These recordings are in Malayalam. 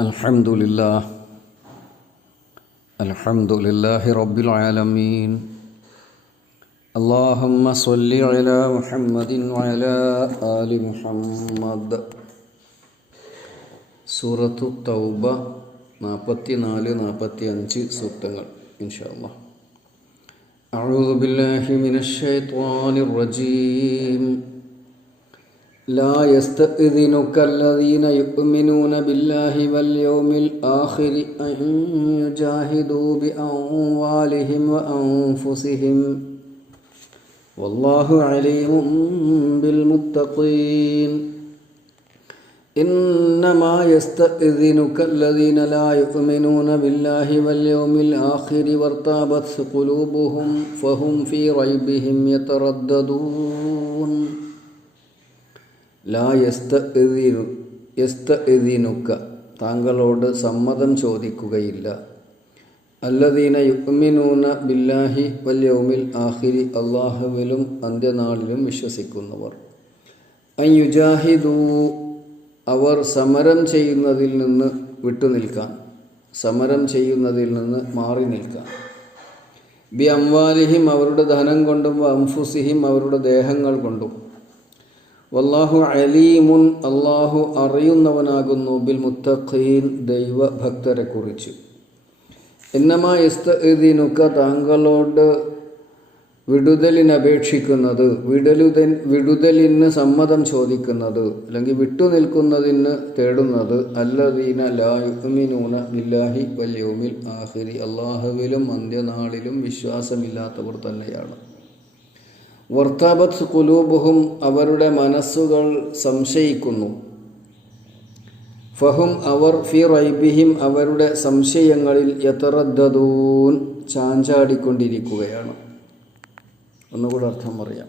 الحمد لله الحمد لله رب العالمين اللهم صل على محمد وعلى آل محمد സൂറത്തു തൗബ നാൽപ്പത്തി നാല് നാൽപ്പത്തി അഞ്ച് സൂക്തങ്ങൾ ഇൻഷാ അല്ലാഹ് أعوذ بالله من الشيطان الرجيم لا يستأذنك الذين يؤمنون بالله واليوم الآخر أن يجاهدوا بأموالهم وأنفسهم والله عليم بالمتقين إنما يستأذنك الذين لا يؤمنون بالله واليوم الآخر وارتابت قلوبهم فهم في ريبهم يترددون ലാ യസ്ത യസ്തഇദിനുക്ക താങ്കളോട് സമ്മതം ചോദിക്കുകയില്ല. അല്ലദീന യുക്മിനൂന ബില്ലാഹി വല്യൗമിൽ ആഹിരി അള്ളാഹുവിലും അന്ത്യനാളിലും വിശ്വസിക്കുന്നവർ. അൻ യുജാഹിദൂ അവർ സമരം ചെയ്യുന്നതിൽ നിന്ന് വിട്ടുനിൽക്കാൻ സമരം ചെയ്യുന്നതിൽ നിന്ന് മാറി നിൽക്കാൻ ബി അംവാലിഹിം അവരുടെ ധനം കൊണ്ടും അംഫുസിഹിം അവരുടെ ദേഹങ്ങൾ കൊണ്ടും. വല്ലാഹു അലീമുൻ അള്ളാഹു അറിയുന്നവനാകുന്നു ബിൽ മുത്തഖീൻ ദൈവഭക്തരെ കുറിച്ച്. എന്നമാ ഇസ്തീനുക്ക താങ്കളോട് വിടുതലിനപേക്ഷിക്കുന്നത് വിടലുതൻ വിടുതലിന് സമ്മതം ചോദിക്കുന്നത് അല്ലെങ്കിൽ വിട്ടുനിൽക്കുന്നതിന് തേടുന്നത് അല്ലദീന ലായുമിനൂന ബില്ലാഹി വല്യോമിൽ ആഹിരി അള്ളാഹുവിലും അന്ത്യനാളിലും വിശ്വാസമില്ലാത്തവർ തന്നെയാണ്. വർത്താബത്ത് കുലൂബുഹും അവരുടെ മനസ്സുകൾ സംശയിക്കുന്നു. ഫഹും അവർ ഫി റൈബിഹിം അവരുടെ സംശയങ്ങളിൽ യത്തറദ്ദൂൻ ചാഞ്ചാടിക്കൊണ്ടിരിക്കുകയാണ്. ഒന്നുകൂടെ അർത്ഥം പറയാം.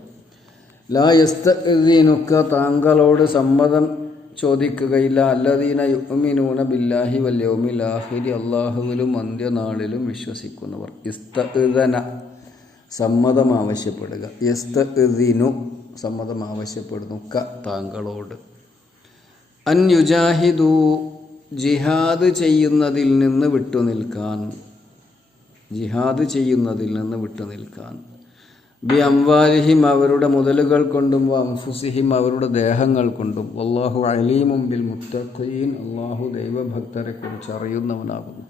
ലാ യസ്തീനുക്ക താങ്കളോട് സമ്മതം ചോദിക്കുകയില്ല. അല്ലദീന യുഅ്മിനൂന ബില്ലാഹി വല്യോമി ലാഹിരി അള്ളാഹുവിലും അന്ത്യനാളിലും വിശ്വസിക്കുന്നവർ. ഇസ്തന സമ്മതം ആവശ്യപ്പെടുക യസ്തഇദിനു സമ്മതം ആവശ്യപ്പെടുന്നു ക താങ്കളോട്. അന്യുജാഹിദു ജിഹാദ് ചെയ്യുന്നതിൽ നിന്ന് വിട്ടുനിൽക്കാൻ ജിഹാദ് ചെയ്യുന്നതിൽ നിന്ന് വിട്ടുനിൽക്കാൻ ബി അംവാലിഹിം അവരുടെ മുതലുകൾ കൊണ്ടും അംഫുസിഹിം അവരുടെ ദേഹങ്ങൾ കൊണ്ടും. അള്ളാഹു അലീമും ബിൽ മുത്തഖീൻ. അള്ളാഹു ദൈവഭക്തരെ കുറിച്ച് അറിയുന്നവനാകുന്നു.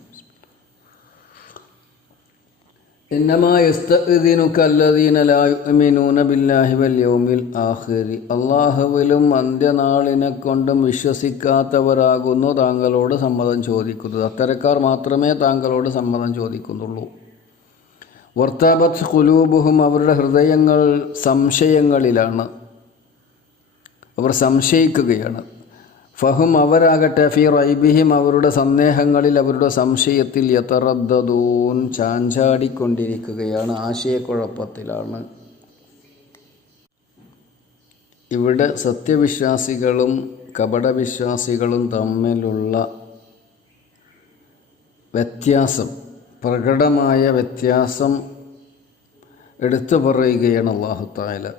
അള്ളാഹുവിലും അന്ത്യനാളിനെ കൊണ്ടും വിശ്വസിക്കാത്തവരാകുന്നു താങ്കളോട് സമ്മതം ചോദിക്കുന്നത്. അത്തരക്കാർ മാത്രമേ താങ്കളോട് സമ്മതം ചോദിക്കുന്നുള്ളൂ. വർത്താബത്ത് കുലൂബുഹും അവരുടെ ഹൃദയങ്ങൾ സംശയങ്ങളിലാണ്. അവർ സംശയിക്കുകയാണ്. ഫഹും അവരാകട്ടെ ഫി റൈബിഹിം അവരുടെ സന്ദേഹങ്ങളിൽ അവരുടെ സംശയത്തിൽ യഥറദ്ദൂൻ ചാഞ്ചാടിക്കൊണ്ടിരിക്കുകയാണ്. ആശയക്കുഴപ്പത്തിലാണ്. ഇവിടെ സത്യവിശ്വാസികളും കപടവിശ്വാസികളും തമ്മിലുള്ള വ്യത്യാസം പ്രകടമായ വ്യത്യാസം എടുത്തു പറയുകയാണ് അള്ളാഹുത്തായ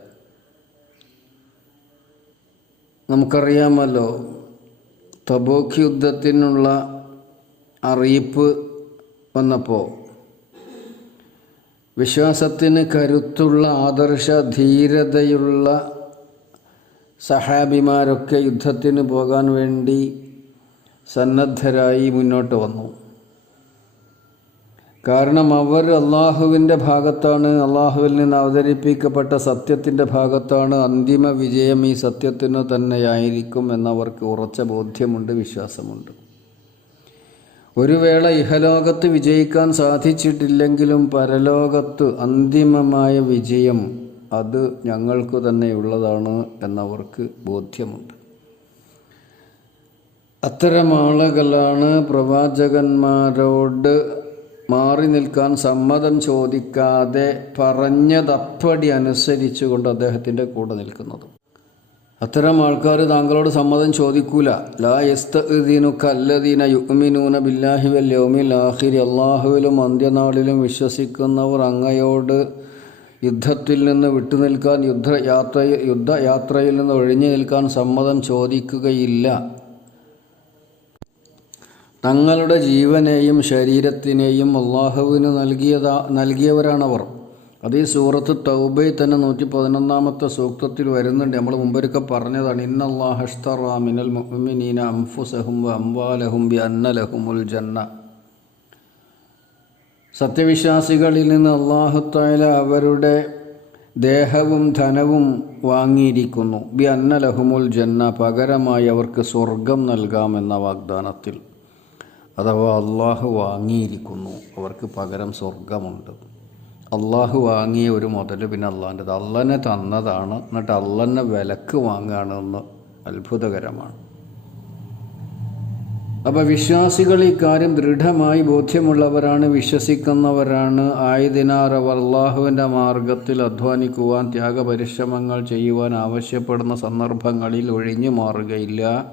നമുക്കറിയാമല്ലോ തബോക്ക് യുദ്ധത്തിനുള്ള അറിയിപ്പ് വന്നപ്പോൾ വിശ്വാസത്തിന് കരുത്തുള്ള ആദർശ ധീരതയുള്ള സഹാബിമാരൊക്കെ യുദ്ധത്തിന് പോകാൻ വേണ്ടി സന്നദ്ധരായി മുന്നോട്ട് വന്നു. കാരണം അവർ അള്ളാഹുവിന്റെ ഭാഗത്താണ് അള്ളാഹുവിൽ നിന്ന് അവതരിപ്പിക്കപ്പെട്ട സത്യത്തിന്റെ ഭാഗത്താണ് അന്തിമ വിജയം ഈ സത്യത്തിന് തന്നെയായിരിക്കും എന്നവർക്ക് ഉറച്ച ബോധ്യമുണ്ട് വിശ്വാസമുണ്ട്. ഒരു വേള ഇഹലോകത്ത് വിജയിക്കാൻ സാധിച്ചിട്ടില്ലെങ്കിലും പരലോകത്ത് അന്തിമമായ വിജയം അത് ഞങ്ങൾക്ക് തന്നെയുള്ളതാണ് എന്നവർക്ക് ബോധ്യമുണ്ട്. അത്തരം ആളുകളാണ് പ്രവാചകന്മാരോട് മാറി നിൽക്കാൻ സമ്മതം ചോദിക്കാതെ പറഞ്ഞതപ്പടി അനുസരിച്ചുകൊണ്ട് അദ്ദേഹത്തിന്റെ കൂടെ നിൽക്കുന്നത്. അത്തരം ആൾക്കാർ താങ്കളോട് സമ്മതം ചോദിക്കൂല. ലാ യസ്തീനു കല്ലദീന യുഗ്മിനൂന ബില്ലാഹി വൽ യൗമിൽ ആഖിരി. അള്ളാഹുവിലും അന്ത്യനാളിലും വിശ്വസിക്കുന്നവർ അങ്ങയോട് യുദ്ധത്തിൽ നിന്ന് വിട്ടുനിൽക്കാൻ യുദ്ധയാത്ര യുദ്ധയാത്രയിൽ നിന്ന് ഒഴിഞ്ഞു നിൽക്കാൻ സമ്മതം ചോദിക്കുകയില്ല. തങ്ങളുടെ ജീവനെയും ശരീരത്തിനെയും അള്ളാഹുവിന് നൽകിയതാ നൽകിയവരാണവർ. അത് ഈ സൂറത്ത് തൗബയിൽ തന്നെ നൂറ്റി പതിനൊന്നാമത്തെ സൂക്തത്തിൽ വരുന്നുണ്ട്. നമ്മൾ മുമ്പൊരുക്കെ പറഞ്ഞതാണ് ഇന്നല്ലാഹഷ്തറ മിനൽ മുഅ്മിനീന അംഫുസഹും അംവാലഹും ബി അന്നലഹുമുൽ ജന്ന. സത്യവിശ്വാസികളിൽ നിന്ന് അള്ളാഹുത്തായ അവരുടെ ദേഹവും ധനവും വാങ്ങിയിരിക്കുന്നു. ബി അന്നലഹുമുൽ ജന്ന പകരമായി അവർക്ക് സ്വർഗം നൽകാമെന്ന വാഗ്ദാനത്തിൽ. അഥവാ അള്ളാഹു വാങ്ങിയിരിക്കുന്നു. അവർക്ക് പകരം സ്വർഗമുണ്ട് അള്ളാഹു വാങ്ങിയ ഒരു മുതൽ പിന്നെ അള്ളാഹിന്റെ അള്ളനെ തന്നതാണ്. എന്നിട്ട് അള്ളനെ വിലക്ക് വാങ്ങുകയാണെന്ന് അത്ഭുതകരമാണ്. അപ്പോൾ വിശ്വാസികൾ ഇക്കാര്യം ദൃഢമായി ബോധ്യമുള്ളവരാണ് വിശ്വസിക്കുന്നവരാണ്. ആയതിനാൽ അവർ അള്ളാഹുവിന്റെ മാർഗത്തിൽ അധ്വാനിക്കുവാൻ ത്യാഗപരിശ്രമങ്ങൾ ചെയ്യുവാൻ ആവശ്യപ്പെടുന്ന സന്ദർഭങ്ങളിൽ ഒഴിഞ്ഞു മാറുകയില്ല.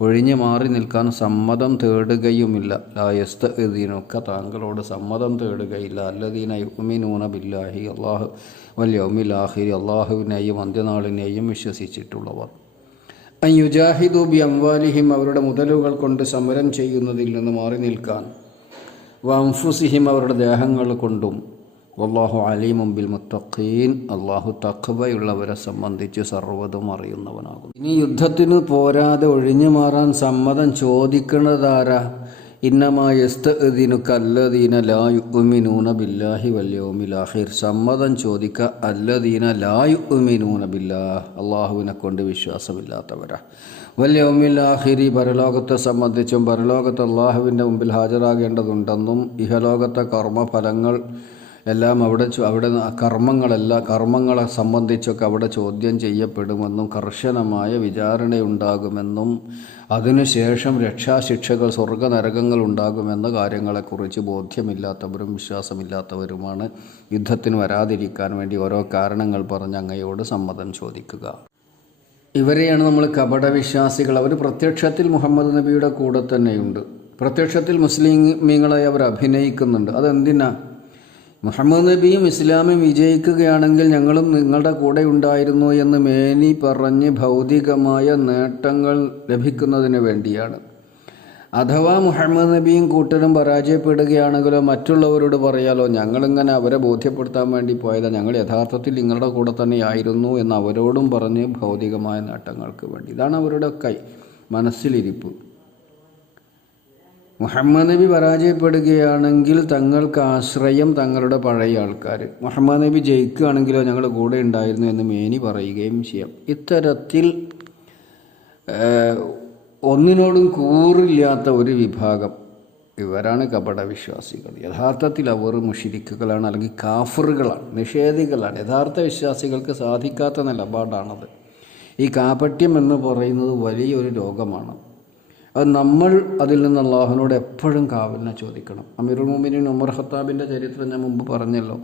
ഒഴിഞ്ഞു മാറി നിൽക്കാൻ സമ്മതം തേടുകയുമില്ല. ലായസ്ത ഇതിനൊക്കെ താങ്കളോട് സമ്മതം തേടുകയില്ല. അല്ലദീന യുമിനൂന ബില്ലാഹി അള്ളാഹു വല്യൗമിലാഹിരി അള്ളാഹുവിനെയും അന്ത്യനാളിനെയും വിശ്വസിച്ചിട്ടുള്ളവർ. യുജാഹിദു ബി അംവാലിഹിം അവരുടെ മുതലുകൾ കൊണ്ട് സമരം ചെയ്യുന്നതിൽ നിന്ന് മാറി നിൽക്കാൻ. വംഫുസിഹിം അവരുടെ ദേഹങ്ങൾ കൊണ്ടും. വല്ലാഹു അലീമും ബിൽ മുത്തഖീൻ. അള്ളാഹു തഖ്വയുള്ളവരെ സംബന്ധിച്ച് സർവതും അറിയുന്നവനാകും ഇനി യുദ്ധത്തിന് പോരാതെ ഒഴിഞ്ഞു മാറാൻ സമ്മതം ചോദിക്കുന്നതാരാ? ലാ യുമിനൂന ബില്ലാഹി വല്യോമിലാഹിർ സമ്മതം ചോദിക്ക അല്ലദീന ലാ യുമിനൂന ബില്ലാഹ്. അള്ളാഹുവിനെ കൊണ്ട് വിശ്വാസമില്ലാത്തവരാ. വല്യോമിലാഹിരി പരലോകത്തെ സംബന്ധിച്ചും പരലോകത്ത് അള്ളാഹുവിന്റെ മുമ്പിൽ ഹാജരാകേണ്ടതുണ്ടെന്നും ഇഹലോകത്തെ കർമ്മഫലങ്ങൾ എല്ലാം അവിടെ അവിടെ കർമ്മങ്ങളെല്ലാം കർമ്മങ്ങളെ സംബന്ധിച്ചൊക്കെ അവിടെ ചോദ്യം ചെയ്യപ്പെടുമെന്നും കർശനമായ വിചാരണയുണ്ടാകുമെന്നും അതിനുശേഷം രക്ഷാശിക്ഷകൾ സ്വർഗനരകങ്ങൾ ഉണ്ടാകുമെന്ന കാര്യങ്ങളെക്കുറിച്ച് ബോധ്യമില്ലാത്തവരും വിശ്വാസമില്ലാത്തവരുമാണ്. യുദ്ധത്തിന് വരാതിരിക്കാൻ വേണ്ടി ഓരോ കാരണങ്ങൾ പറഞ്ഞ് അങ്ങയോട് സമ്മതം ചോദിക്കുക. ഇവരെയാണ് നമ്മൾ കപടവിശ്വാസികൾ. അവർ പ്രത്യക്ഷത്തിൽ മുഹമ്മദ് നബിയുടെ കൂടെ തന്നെയുണ്ട്. പ്രത്യക്ഷത്തിൽ മുസ്ലിമീങ്ങളെ അവർ അഭിനയിക്കുന്നുണ്ട്. അതെന്തിനാ? മുഹമ്മദ് നബിയും ഇസ്ലാമും വിജയിക്കുകയാണെങ്കിൽ ഞങ്ങളും നിങ്ങളുടെ കൂടെ ഉണ്ടായിരുന്നു എന്ന് മേനി പറഞ്ഞ് ഭൗതികമായ നേട്ടങ്ങൾ ലഭിക്കുന്നതിന് വേണ്ടിയാണ്. അഥവാ മുഹമ്മദ് നബിയും കൂട്ടരും പരാജയപ്പെടുകയാണെങ്കിലോ മറ്റുള്ളവരോട് പറയാലോ ഞങ്ങളിങ്ങനെ അവരെ ബോധ്യപ്പെടുത്താൻ വേണ്ടി പോയതാണ് ഞങ്ങൾ യഥാർത്ഥത്തിൽ നിങ്ങളുടെ കൂടെ തന്നെയായിരുന്നു എന്ന് അവരോടും പറഞ്ഞ് ഭൗതികമായ നേട്ടങ്ങൾക്ക് വേണ്ടി. ഇതാണ് അവരുടെ കൈ മനസ്സിലിരിപ്പ്. മുഹമ്മദ് നബി പരാജയപ്പെടുകയാണെങ്കിൽ തങ്ങൾക്ക് ആശ്രയം തങ്ങളുടെ പഴയ ആൾക്കാർ മുഹമ്മദ് നബി ജയിക്കുകയാണെങ്കിലോ ഞങ്ങൾ കൂടെ ഉണ്ടായിരുന്നു എന്ന് മേനി പറയുകയും ചെയ്യാം. ഇത്തരത്തിൽ ഒന്നിനോടും കൂറില്ലാത്ത ഒരു വിഭാഗം ഇവരാണ് കപടവിശ്വാസികൾ. യഥാർത്ഥത്തിൽ അവർ മുഷിരിക്കുകളാണ് അല്ലെങ്കിൽ കാഫറുകളാണ് നിഷേധികളാണ്. യഥാർത്ഥ വിശ്വാസികൾക്ക് സാധിക്കാത്ത നിലപാടാണത്. ഈ കാപട്യം എന്ന് പറയുന്നത് വലിയൊരു രോഗമാണ്. അത് നമ്മൾ അതിൽ നിന്ന് അള്ളാഹുവിനോട് എപ്പോഴും കാവലിനെ ചോദിക്കണം. അമീറുൽ മുമിനിൻ ഉമർ ഖത്താബിന്റെ ചരിത്രം ഞാൻ മുമ്പ് പറഞ്ഞല്ലോ.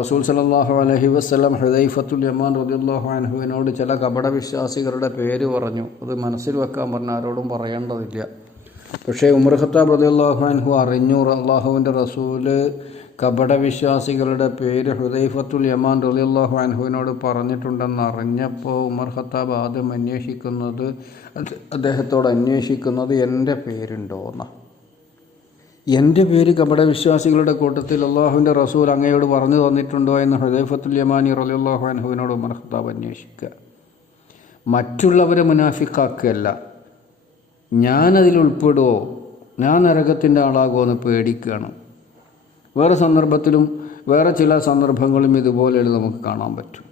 റസൂൽ സലാഹു അലഹി വസ്ലം ഹുദൈഫത്തുൽ യമാൻ റബിയുല്ലാഹു അൻഹുവിനോട് ചില കപടവിശ്വാസികളുടെ പേര് പറഞ്ഞു. അത് മനസ്സിൽ വെക്കാൻ പറഞ്ഞ ആരോടും പറയേണ്ടതില്ല. പക്ഷേ ഉമർ ഖത്താബ് റബിയുല്ലാഹു അൻഹു അറിഞ്ഞു അള്ളാഹുവിന്റെ റസൂൽ കപടവിശ്വാസികളുടെ പേര് ഹുദൈഫത്തുൽ യമാൻ റളിയല്ലാഹു അൻഹുവിനോട് പറഞ്ഞിട്ടുണ്ടെന്ന് അറിഞ്ഞപ്പോൾ ഉമർ ഖത്താബ് ആദ്യം അന്വേഷിക്കുന്നത് അദ്ദേഹത്തോട് അന്വേഷിക്കുന്നത് എന്റെ പേരുണ്ടോ എന്നാണ് എന്റെ പേര് കപടവിശ്വാസികളുടെ കൂട്ടത്തിൽ അള്ളാഹുവിന്റെ റസൂൽ അങ്ങയോട് പറഞ്ഞു തന്നിട്ടുണ്ടോ എന്ന് ഹുദൈഫത്തുൽ യമാനി റളിയല്ലാഹു അൻഹുവിനോട് ഉമർ ഖത്താബ് അന്വേഷിക്കുക മറ്റുള്ളവരെ മുനാഫിക്കാക്കുകയല്ല ഞാനതിൽ ഉൾപ്പെടുവോ? ഞാൻ നരകത്തിന്റെ ആളാകുമോ എന്ന് പേടിക്കുകയാണ് വേറെ സന്ദർഭത്തിലും വേറെ ചില സന്ദർഭങ്ങളും ഇതുപോലെ നമുക്ക് കാണാൻ പറ്റും.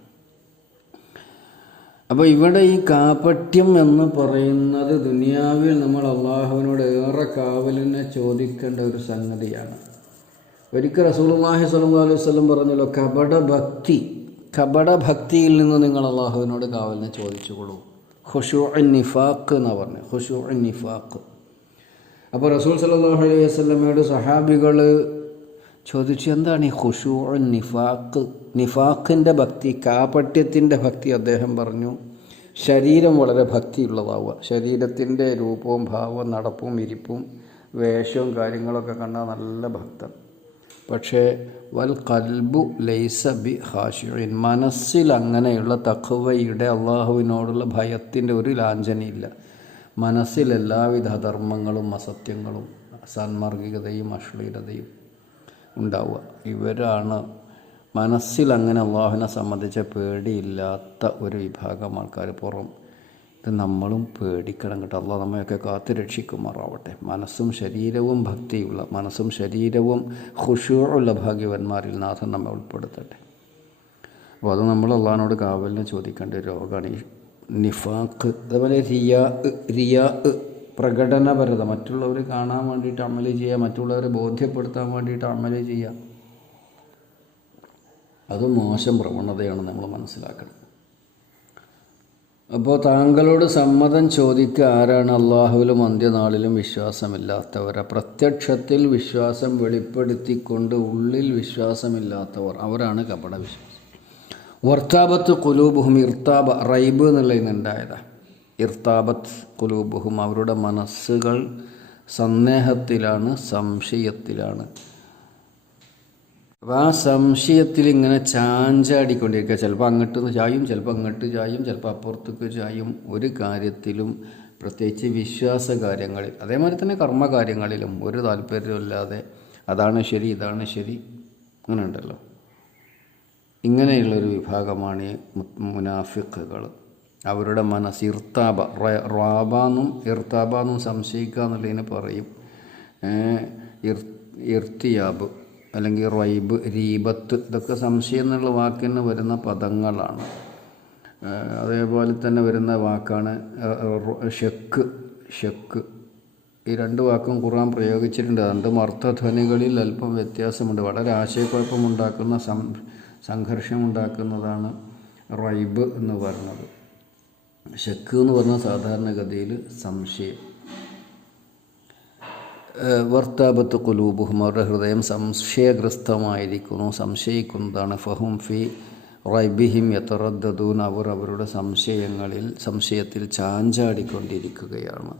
അപ്പോൾ ഇവിടെ ഈ കാപട്യം എന്ന് പറയുന്നത് ദുനിയാവിൽ നമ്മൾ അള്ളാഹുവിനോട് ഏറെ കാവലിനെ ചോദിക്കേണ്ട ഒരു സംഗതിയാണ്. ഒരിക്കൽ റസൂലുള്ളാഹി സ്വല്ലല്ലാഹു അലൈഹി വസല്ലം പറഞ്ഞല്ലോ കപട ഭക്തി കപട ഭക്തിയിൽ നിന്ന് നിങ്ങൾ അള്ളാഹുവിനോട് കാവലിനെ ചോദിച്ചുകൊള്ളൂ. ഖുഷൂ നിഫാഖ് എന്നാണ് പറഞ്ഞത് ഖുഷൂ നിഫാഖ്. അപ്പോൾ റസൂൽ സലാഹു അലൈഹി വസല്ലമയോട് സഹാബികൾ ചോദിച്ചു എന്താണ് ഈ ഖുഷൂ നിഫാഖ്? നിഫാഖിന്റെ ഭക്തി കാപട്യത്തിന്റെ ഭക്തി അദ്ദേഹം പറഞ്ഞു. ശരീരം വളരെ ഭക്തിയുള്ളതാവുക. ശരീരത്തിന്റെ രൂപവും ഭാവവും നടപ്പും ഇരിപ്പും വേഷവും കാര്യങ്ങളൊക്കെ കണ്ടാൽ നല്ല ഭക്തൻ. പക്ഷേ വൽ കൽബു ലൈസ ബി ഹാഷിൻ മനസ്സിൽ അങ്ങനെയുള്ള തഖ്വയുടെ അള്ളാഹുവിനോടുള്ള ഭയത്തിന്റെ ഒരു ലാഞ്ചനയില്ല. മനസ്സിൽ എല്ലാവിധ അസത്യങ്ങളും സാൻമാർഗികതയും അശ്ലീലതയും ഉണ്ടാവുക. ഇവരാണ് മനസ്സിൽ അങ്ങനെ അള്ളാഹുവിനെ സംബന്ധിച്ച പേടിയില്ലാത്ത ഒരു വിഭാഗം ആൾക്കാർ പുറം ഇത് നമ്മളും പേടിക്കണം കേട്ടോ. അള്ളാഹ് നമ്മയൊക്കെ കാത്തു രക്ഷിക്കുമാറാവട്ടെ. മനസ്സും ശരീരവും ഭക്തിയുള്ള മനസ്സും ശരീരവും ഖുഷൂറുള്ള ഭാഗ്യവന്മാരിൽ നാഥൻ നമ്മെ ഉൾപ്പെടുത്തട്ടെ. അപ്പോൾ അത് നമ്മൾ അള്ളഹാനോട് കാവലിനെ ചോദിക്കേണ്ട ഒരു രോഗമാണ്. ഈ നിഫാക്ക് അതുപോലെ റിയാ റിയാ പ്രകടനപരത മറ്റുള്ളവർ കാണാൻ വേണ്ടിയിട്ട് അമൽ ചെയ്യുക മറ്റുള്ളവരെ ബോധ്യപ്പെടുത്താൻ വേണ്ടിയിട്ട് അമൽ ചെയ്യുക. അത് മോശം പ്രവണതയാണ് നമ്മൾ മനസ്സിലാക്കണം അപ്പോൾ താങ്കളോട് സമ്മതം ചോദിക്കുക ആരാണ് അള്ളാഹുവിലും അന്ത്യനാളിലും വിശ്വാസമില്ലാത്തവർ പ്രത്യക്ഷത്തിൽ വിശ്വാസം വെളിപ്പെടുത്തിക്കൊണ്ട് ഉള്ളിൽ വിശ്വാസമില്ലാത്തവർ. അവരാണ് കപട വിശ്വാസം വർത്താപത്ത് കുലൂബുഹും ഇർത്താബ റൈബ് എന്നുള്ളതിനുണ്ടായതാണ് ഇർത്താബത്ത് കുലൂബുഹും അവരുടെ മനസ്സുകൾ സന്ദേഹത്തിലാണ് സംശയത്തിലാണ്. അപ്പോൾ ആ സംശയത്തിൽ ഇങ്ങനെ ചാഞ്ചാടിക്കൊണ്ടിരിക്കുക. ചിലപ്പോൾ അങ്ങോട്ട് ചായും ചിലപ്പോൾ അങ്ങോട്ട് ചായും ചിലപ്പോൾ അപ്പുറത്തേക്ക് ചായും. ഒരു കാര്യത്തിലും പ്രത്യേകിച്ച് വിശ്വാസ കാര്യങ്ങളിൽ അതേമാതിരി തന്നെ കർമ്മകാര്യങ്ങളിലും ഒരു താല്പര്യമില്ലാതെ അതാണ് ശരി ഇതാണ് ശരി അങ്ങനെ ഉണ്ടല്ലോ ഇങ്ങനെയുള്ളൊരു വിഭാഗമാണ് മുനാഫിക്കുകൾ അവരുടെ മനസ്സ് ഇർത്താബ റാബാന്നും ഇർത്താബാന്നും സംശയിക്കുക എന്നുള്ളതിന് പറയും. ഇർ ഇർത്തിയാബ് അല്ലെങ്കിൽ റൈബ് രീബത്ത് ഇതൊക്കെ സംശയം എന്നുള്ള വാക്കിന് വരുന്ന പദങ്ങളാണ്. അതേപോലെ തന്നെ വരുന്ന വാക്കാണ് ഷെക്ക് ഷെക്ക്. ഈ രണ്ട് വാക്കും ഖുർആൻ പ്രയോഗിച്ചിട്ടുണ്ട്. രണ്ടും അർത്ഥധ്വനികളിൽ അല്പം വ്യത്യാസമുണ്ട്. വളരെ ആശയക്കുഴപ്പമുണ്ടാക്കുന്ന സം സംഘർഷമുണ്ടാക്കുന്നതാണ് റൈബ് എന്ന് പറയുന്നത്. ഷെക്ക് എന്ന് പറഞ്ഞാൽ സാധാരണഗതിയിൽ സംശയം. വർത്താപത്ത് കുലൂബുഹും അവരുടെ ഹൃദയം സംശയഗ്രസ്തമായിരിക്കുന്നു. സംശയിക്കുന്നതാണ്. ഫഹും ഫി റൈബിഹിം യത്തറദ്ദൂൻ അവർ അവരുടെ സംശയങ്ങളിൽ സംശയത്തിൽ ചാഞ്ചാടിക്കൊണ്ടിരിക്കുകയാണ്.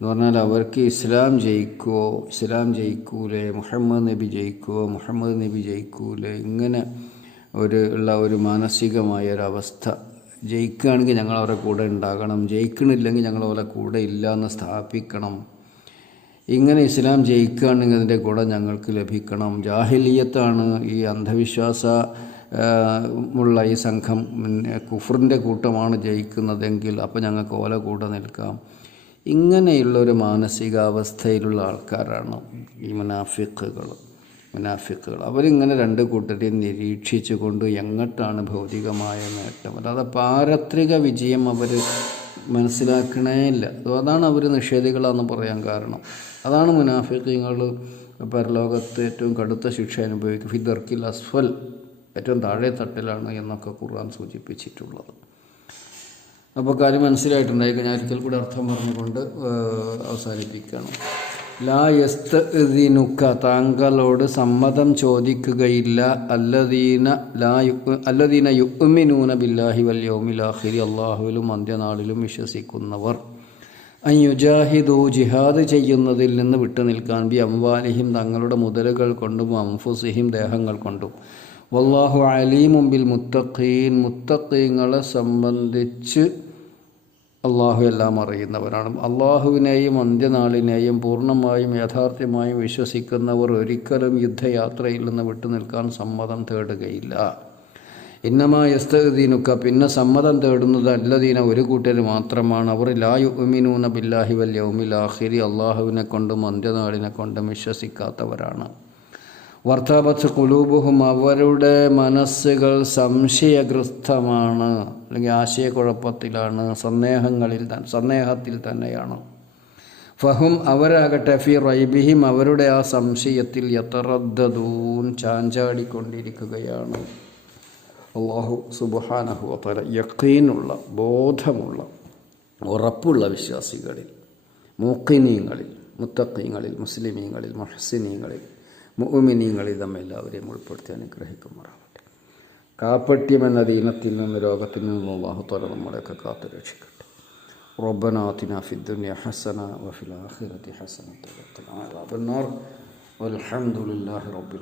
എന്ന് പറഞ്ഞാൽ അവർക്ക് ഇസ്ലാം ജയിക്കുമോ ഇസ്ലാം ജയിക്കൂലേ മുഹമ്മദ് നബി ജയിക്കുമോ മുഹമ്മദ് നബി ജയിക്കൂലേ ഇങ്ങനെ ഒരു ഉള്ള ഒരു മാനസികമായ ഒരവസ്ഥ ജയിക്കുകയാണെങ്കിൽ ഞങ്ങൾ അവരുടെ കൂടെ ഉണ്ടാകണം. ജയിക്കണില്ലെങ്കിൽ ഞങ്ങൾ അവരുടെ കൂടെ ഇല്ല എന്ന് സ്ഥാപിക്കണം. ഇങ്ങനെ ഇസ്ലാം ജയിക്കുകയാണെങ്കിൽ അതിന്റെ കൂടെ ഞങ്ങൾക്ക് ലഭിക്കണം. ജാഹിലിയത്താണ് ഈ അന്ധവിശ്വാസ ഉള്ള ഈ സംഘം കുഫറിന്റെ കൂട്ടമാണ് ജയിക്കുന്നതെങ്കിൽ അപ്പോൾ ഞങ്ങൾക്ക് ഓല കൂടെ നിൽക്കാം. ഇങ്ങനെയുള്ള ഒരു മാനസികാവസ്ഥയിലുള്ള ആൾക്കാരാണ് ഈ മുനാഫിക്കുകൾ മുനാഫിക്കുകൾ. അവരിങ്ങനെ രണ്ട് കൂട്ടരെയും നിരീക്ഷിച്ചു കൊണ്ട് എങ്ങോട്ടാണ് ഭൗതികമായ നേട്ടം? അല്ലാതെ പാരത്രിക വിജയം അവർ മനസ്സിലാക്കണേ ഇല്ല. അതാണ് അവർ നിഷേധികളാന്ന് പറയാൻ കാരണം. അതാണ് മുനാഫിക്കങ്ങൾ പരലോകത്ത് ഏറ്റവും കടുത്ത ശിക്ഷ അനുഭവിക്കും ഫിദർക്കിൽ അസ്ഫൽ ഏറ്റവും താഴെ തട്ടിലാണ് എന്നൊക്കെ ഖുർആൻ സൂചിപ്പിച്ചിട്ടുള്ളത്. അപ്പോൾ കാര്യം മനസ്സിലായിട്ടുണ്ടായിരിക്കും ഞാൻ ഒരിക്കൽ കൂടി അർത്ഥം പറഞ്ഞുകൊണ്ട് അവസാനിപ്പിക്കണം ലാ താങ്കളോട് സമ്മതം ചോദിക്കുകയില്ല. അല്ലദീന ലാ യു അല്ലദീന യുഅ്മിനൂന ബില്ലാഹി വൽ ലാഹിരി അള്ളാഹുവിലും അന്ത്യനാളിലും വിശ്വസിക്കുന്നവർ. അയ്യുജാഹിദു ജിഹാദ് ചെയ്യുന്നതിൽ നിന്ന് വിട്ടു നിൽക്കാൻ. ബി അംവാലിഹിം തങ്ങളുടെ മുതലുകൾ കൊണ്ടും അംഫുസിഹിം ദേഹങ്ങൾ കൊണ്ടും. വല്ലാഹു അലീമും മുമ്പിൽ മുത്തഖീൻ മുത്തഖീങ്ങളെ സംബന്ധിച്ച് അള്ളാഹു എല്ലാം അറിയുന്നവരാണ്. അള്ളാഹുവിനെയും അന്ത്യനാളിനെയും പൂർണമായും യാഥാർത്ഥ്യമായും വിശ്വസിക്കുന്നവർ ഒരിക്കലും യുദ്ധയാത്രയിൽ നിന്ന് വിട്ടു നിൽക്കാൻ സമ്മതം തേടുകയില്ല. ഇന്നമാ യസ്തീനുക്ക പിന്നെ സമ്മതം തേടുന്നത് അല്ലദീന ഒരു കൂട്ടർ മാത്രമാണ്. അവർ ലായു ഉമിനൂന ബില്ലാഹി വൽ യൗമിലാഹിരി അള്ളാഹുവിനെ കൊണ്ടും അന്ത്യനാളിനെ കൊണ്ടും വിശ്വസിക്കാത്തവരാണ്. വർത്താപത്ത് കുലൂബുഹും അവരുടെ മനസ്സുകൾ സംശയഗ്രസ്തമാണ് അല്ലെങ്കിൽ ആശയക്കുഴപ്പത്തിലാണ് സന്ദേഹങ്ങളിൽ സന്ദേഹത്തിൽ തന്നെയാണ്. ഫഹും അവരാകട്ടെ ഫി റൈബിഹിം അവരുടെ ആ സംശയത്തിൽ യത്തറദ്ദൂൻ ചാഞ്ചാടിക്കൊണ്ടിരിക്കുകയാണ്. അള്ളാഹു സുബാനഹു അത്ര യക്കീനുള്ള ബോധമുള്ള ഉറപ്പുള്ള വിശ്വാസികളിൽ മൂക്കിനീങ്ങളിൽ മുത്തക്കീങ്ങളിൽ മുസ്ലിമീങ്ങളിൽ മഹസിനീങ്ങളിൽ മുഅ്മിനീങ്ങളിൽ നമ്മെ എല്ലാവരെയും ഉൾപ്പെടുത്തി അനുഗ്രഹിക്കുമാറാവട്ടെ കാപ്പട്യം എന്ന ദീനത്തിൽ നിന്ന് രോഗത്തിൽ നിന്നും അള്ളാഹു തല നമ്മളെയൊക്കെ കാത്തു രക്ഷിക്കട്ടെ ربنا آتنا في الدنيا حسنة وفي الآخرة حسنة وقنا عذاب النار والحمد لله رب العالمين